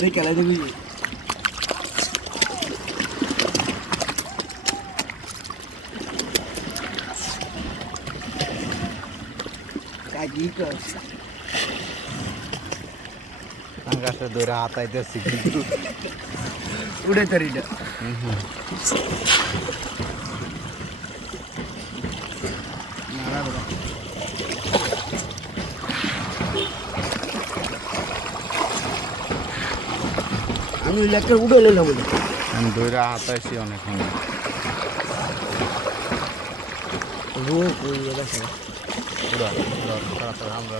Đây cả lại đi. Cái gì cơ? আঙ্গাসে ধরে হাতাইতেছি কিন্তু উড়ে তরিটা আমি লেখার উড়ে এলাম বলে আমি ধরে হাতাইছি অনেকক্ষণ রোগ ওই গেছে পুরা তাড়াতাড়ি আমরা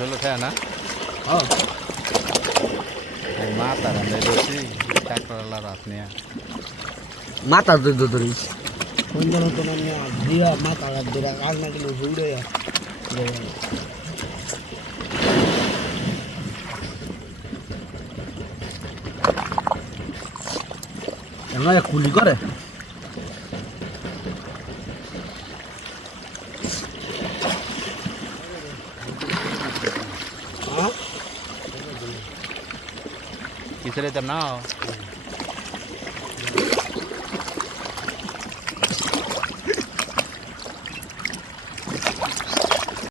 চলো খায় না মাথা রান্নাই দিচ্ছি টাকলা রাত নিয়ে মাথা ধরিস কোন জন তো দিয়া মাথা ধরে কাজ না গেলে উড়ে এমন কুলি করে কিসে লেতাম না